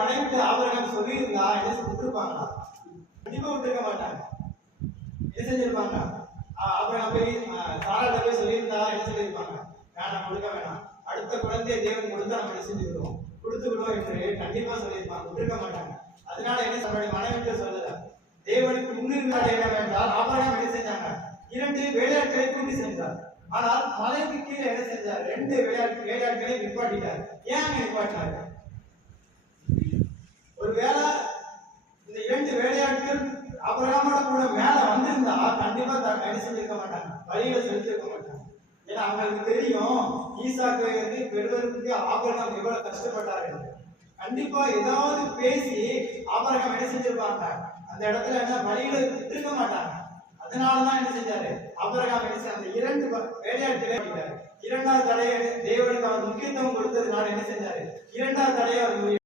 மனைவிட்டு Abraham சொல்லியிருந்தா என்ன விட்டுருப்பாங்களா? கண்டிப்பா விட்டுருக்க மாட்டாங்க. என்ன செஞ்சிருப்பாங்க? ஆபிரகாம் போய் சாராட்ட போய் சொல்லியிருந்தா என்ன சொல்லியிருப்பாங்க? வேணாம், கொடுக்க வேணாம், அடுத்த குழந்தைய தேவன் கொடுத்தா நம்ம என்ன செஞ்சு விடுவோம், கொடுத்து விடுவோம் என்று கண்டிப்பா சொல்லியிருப்பாங்க. விட்டுருக்க மாட்டாங்க. அதனால என்ன தன்னுடைய மனைவிட்டு சொல்லல. தேவனுக்கு முன்னிருந்த என்னவென்றால் ஆபிரகாம் என்ன செஞ்சாங்க? 2 வேலையாட்களை கூட்டி சென்றார். ஆனால் மலைக்கு கீழே என்ன செஞ்சார்? 2 வேலையாட்களை நிப்பாட்டிட்டார். ஏன் அங்க நிப்பாட்டினாங்க? ஒருவேளை இந்த 2 வேலையாட்கள் ஆபிரகாமோட கூட மேல வந்திருந்தா கண்டிப்பா என்ன செஞ்சிருக்க மாட்டாங்க, வழிகளை செலுத்திருக்க மாட்டாங்க. ஏன்னா அவங்களுக்கு தெரியும் ஈசாக்கை வந்து பெறுவதற்கு ஆபிரகாம் எவ்வளவு கஷ்டப்பட்டாரு. கண்டிப்பா ஏதாவது பேசி ஆபிரகாம் என்ன செஞ்சிருப்பாங்க? அந்த இடத்துல என்ன வழிகளை விட்டுருக்க மாட்டாங்க. அதனாலதான் என்ன செஞ்சாரு ஆபிரகாம்? என்ன செஞ்ச அந்த 2 வேலையாட்களை இரண்டாவது தடையை தேவனுக்கு அவர் முக்கியத்துவம் கொடுத்ததுனால என்ன செஞ்சாரு? இரண்டாவது தடையை அவர்